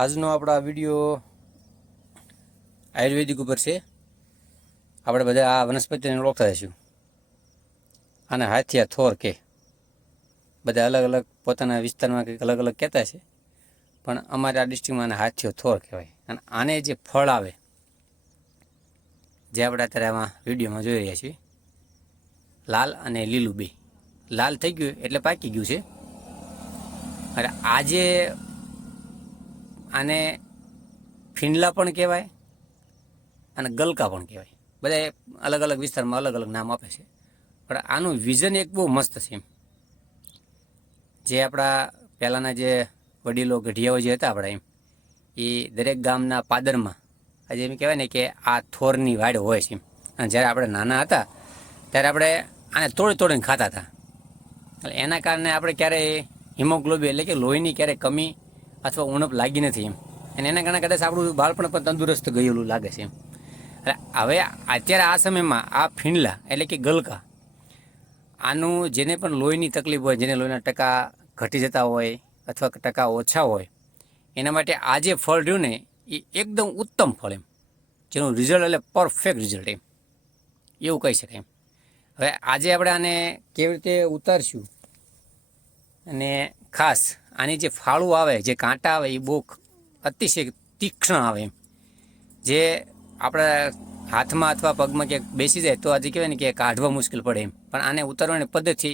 આજનો આપણા વિડીયો આયુર્વેદિક ઉપર છે। આપણે બધા આ વનસ્પતિને ઓળખતા હશું। આને હાથિયા થોર કે બધા અલગ અલગ પોતાના વિસ્તારમાં કંઈક અલગ અલગ કહેતા છે, પણ અમારે આ ડિસ્ટ્રિક્ટમાં આને હાથિયો થોર કહેવાય। અને આને જે ફળ આવે, જે આપણે અત્યારે આમાં વિડીયોમાં જોઈ રહ્યા છીએ, લાલ અને લીલું બે, લાલ થઈ ગયું એટલે પાકી ગયું છે। અને આજે આને ફીંડલા પણ કહેવાય અને ગલકા પણ કહેવાય। બધા અલગ અલગ વિસ્તારમાં અલગ અલગ નામ આપે છે, પણ આનું વિઝન એક બહુ મસ્ત છે। જે આપણા પહેલાંના જે વડીલો ગઢિયાઓ જે હતા આપણા, એ દરેક ગામના પાદરમાં આજે એમ કહેવાય ને કે આ થોરની વાડ હોય છે। અને જ્યારે આપણે નાના હતા ત્યારે આપણે આને તોડીને ખાતા હતા। એટલે એના કારણે આપણે ક્યારેય હિમોગ્લોબિન એટલે કે લોહીની ક્યારેય કમી અથવા ઉણપ લાગી નથી અને એના કારણે કદાચ આપણું બાળપણ પણ તંદુરસ્ત ગયેલું લાગે છે। એટલે હવે અત્યારે આ સમયમાં આ ફીંડલા એટલે કે ગલકા, આનું જેને પણ લોહીની તકલીફ હોય, જેને લોહીના ટકા ઘટી જતા હોય અથવા ટકા ઓછા હોય, એના માટે આ જે ફળ રહ્યું ને એ એકદમ ઉત્તમ ફળ જેનું રિઝલ્ટ એટલે પરફેક્ટ રિઝલ્ટ એવું કહી શકાય। હવે આજે આપણે આને કેવી રીતે ઉતારશું, અને ખાસ આની જે ફાળું આવે, જે કાંટા આવે, એ બહુ અતિશય તીક્ષ્ણ આવે જે આપણા હાથમાં અથવા પગમાં ક્યાંક બેસી જાય તો આજે કહેવાય ને કે કાઢવા મુશ્કેલ પડે પણ આને ઉતારવાની પદ્ધતિ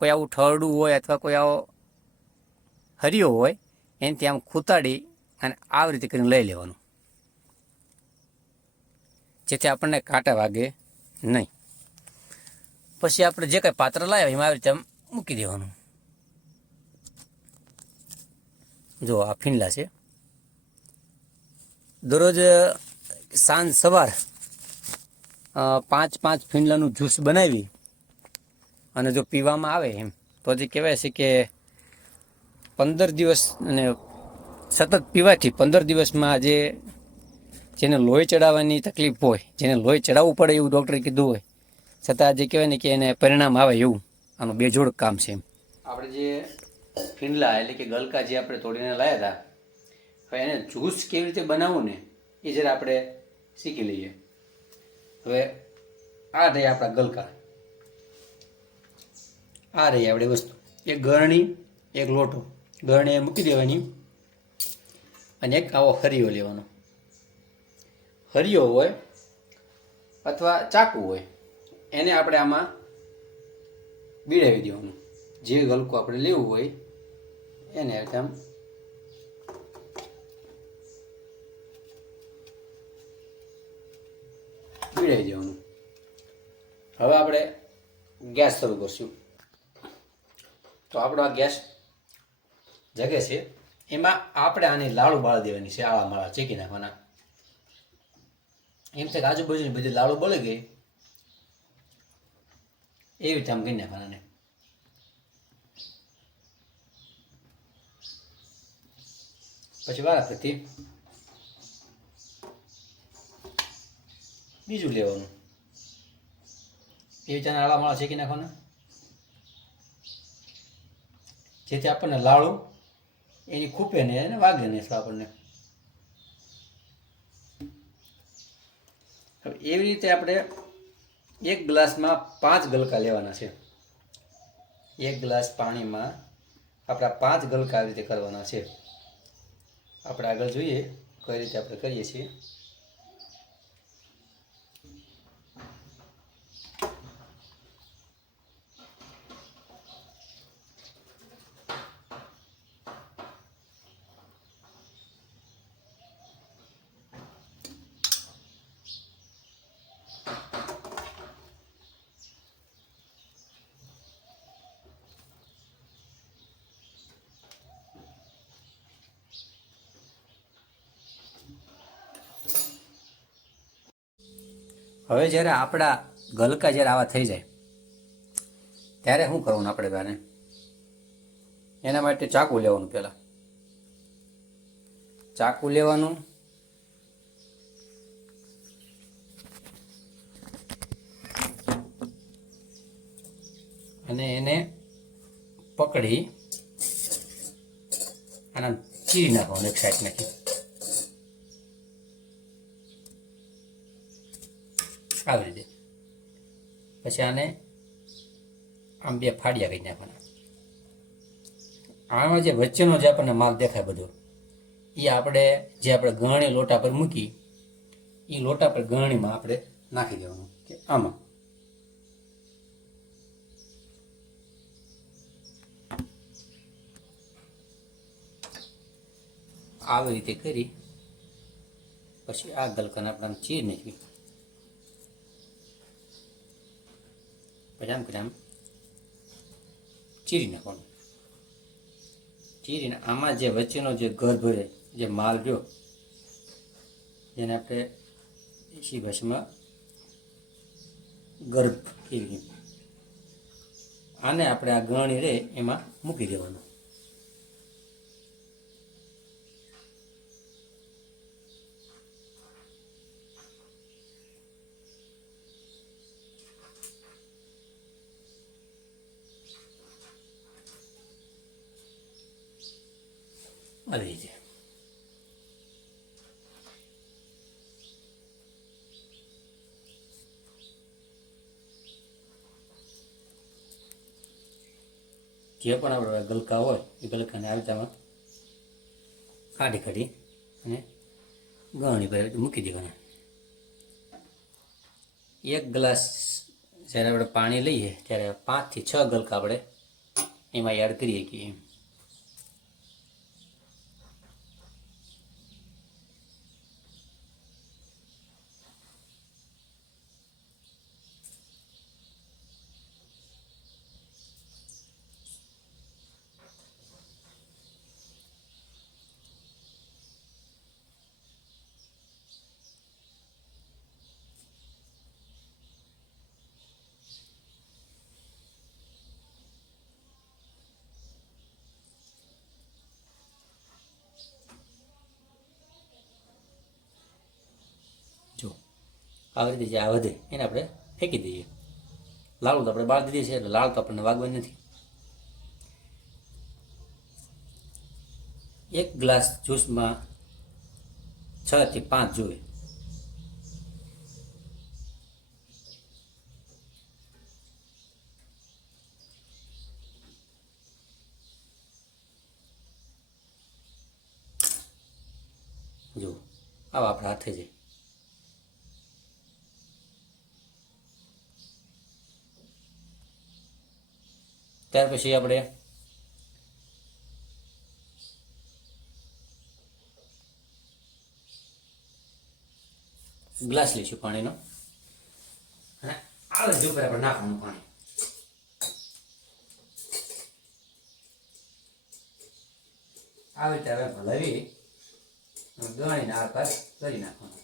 કોઈ આવું ઠરડું હોય અથવા કોઈ આવો હરિયો હોય એનાથી આમ ખૂતાડી અને આવી રીતે કરીને લઈ લેવાનું, જેથી આપણને કાંટા વાગે નહીં। પછી આપણે જે કંઈ પાત્ર લાવ્યા એમાં આવી રીતે મૂકી દેવાનું। જો આ ફીંડલા છે, દરરોજ સાંજ સવાર 5 ફીંડલાનું જ્યુસ બનાવી અને જો પીવામાં આવે તો જે કહેવાય છે કે 15 દિવસ અને સતત પીવાથી 15 દિવસમાં જેને લોહી ચડાવવાની તકલીફ હોય, જેને લોહી ચડાવવું પડે એવું ડૉક્ટરે કીધું હોય, છતાં જે કહેવાય ને કે એને પરિણામ આવે એવું આનું બેજોડ કામ છે। આપણે જે ફીંડલા એટલે કે ગલકા જે આપણે તોડીને લાવ્યા હતા, હવે એને જ્યુસ કેવી રીતે બનાવવું ને એ જરા આપણે શીખી લઈએ। હવે આ રહી આપણા ગલકા, આ રહી આપણી વસ્તુ, એક ગરણી, એક લોટો, ગરણી મૂકી દેવાની અને એક આવો હરિયો લેવાનો, હરિયો હોય અથવા ચાકુ હોય એને આપણે આમાં બીડાવી દેવાનું। જે ગલકો આપણે લેવું હોય એને આમ બીડાવી દેવાનું। હવે આપણે ગેસ શરૂ કરશું। તો આપણો આ ગેસ જગે છે, એમાં આપણે આની લાડુ બાળી દેવાની છે, આળા માળા ચેકી નાખવાના। એમ છે કે આજુબાજુની બધી લાડુ બળી ગઈ એવી રીતે આમ કરી નાખવાના। પછી વારાફરતી બીજું લેવાનું, એ રીતના આળા માળા શેકી નાખવાના, જેથી આપણને લાડુ એની ખૂપે ને એને વાગે નહીં આપણને। હવે એવી રીતે આપણે એક ગ્લાસમાં 5 ગલકા લેવાના છે। એક ગ્લાસ પાણીમાં આપણા 5 ગલકા આવી રીતે કરવાના છે। આપણે આગળ જોઈએ કઈ રીતે આપણે કરીએ છીએ। હવે જ્યારે આપણા ગલકા જ્યારે આવા થઈ જાય ત્યારે શું કરવાનું આપણે બાને, એના માટે ચાકુ લેવાનું, પહેલાં ચાકુ લેવાનું અને એને પકડી અને ચીરી નાખવાનું એક સાઈડ નાખી આવી રીતે. પછી આને આમ બે ફાડિયા કરી નાખવાના. આમાં જે વચ્ચેનો જે આપણને માલ દેખાય બધો એ આપણે ગરણી લોટા પર મૂકી એ લોટા પર ગરણીમાં આપણે નાખી દેવાનું કે આમાં આવી રીતે કરી પછી આ ગલકાને આપણે ચીર નાખવી. પછી આમ કરી આમ ચીરી નાખવાનું. ચીરીને આમાં જે વચ્ચેનો જે ગર્ભ રહે જે માલ રહ્યો જેને આપણે દેશી ભાષામાં ગર્ભ કહેવી, આને આપણે આ ગરણી રહે એમાં મૂકી દેવાનું. આવી રીતે જે પણ આપણે ગલકા હોય એ ગલકાને આવી રીતમાં કાઢી અને ગરણી પર મૂકી દેવાના. એક ગ્લાસ જ્યારે આપણે પાણી લઈએ ત્યારે 5 થી 6 ગલકા આપણે એમાં એડ કરીએ કે જો આવી રીતે જે આ વધે એને આપણે ફેંકી દઈએ. લાડુ તો આપણે બાળ દીધી છે એટલે લાળ તો આપણને વાગવાની નથી. 1 ગ્લાસ જ્યુસમાં 6 થી 5 જોઈએ. જો આવા આપણા હાથે છે. ત્યાર પછી આપણે ગ્લાસ લઈશું પાણીનો અને આ જ ઉપર આપણે નાખવાનું પાણી. આવી રીતે હવે ભલાવી ગણીને આ પર કરી નાખવાનું.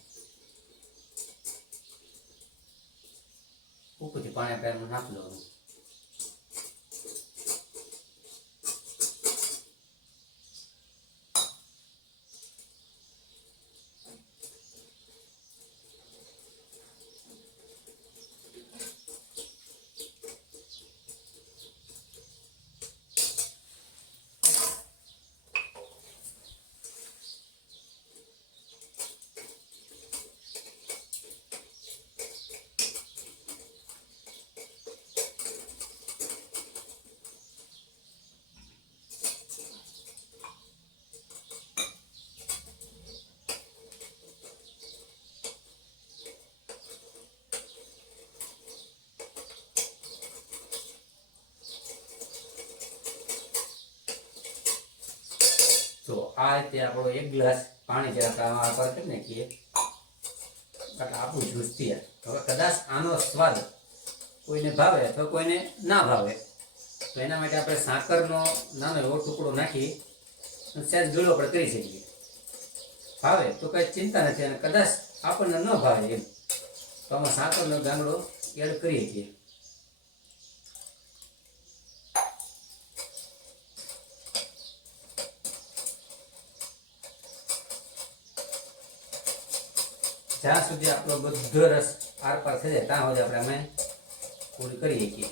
ઉપરથી પાણી આપણે નાખી દેવાનું. તો આ રીતે આપણો 1 ગ્લાસ પાણી જે આપણે આમાં પર કરી નાખીએ એટલે આપણું જ્યુસ તૈયાર. હવે કદાચ આનો સ્વાદ કોઈને ભાવે અથવા કોઈને ના ભાવે તો એના માટે આપણે સાકરનો નાનો એવો ટુકડો નાખી સહેજ ગળો આપણે કરી શકીએ. ભાવે તો કંઈ ચિંતા નથી અને કદાચ આપણને ન ભાવે એમ તો આમાં સાકરનો ગાંગડો એડ કરીએ છીએ. જ્યાં સુધી આપણો બધો રસ આરપાર થઈ જાય ત્યાં સુધી આપણે અમે પૂરી કરીએ છીએ.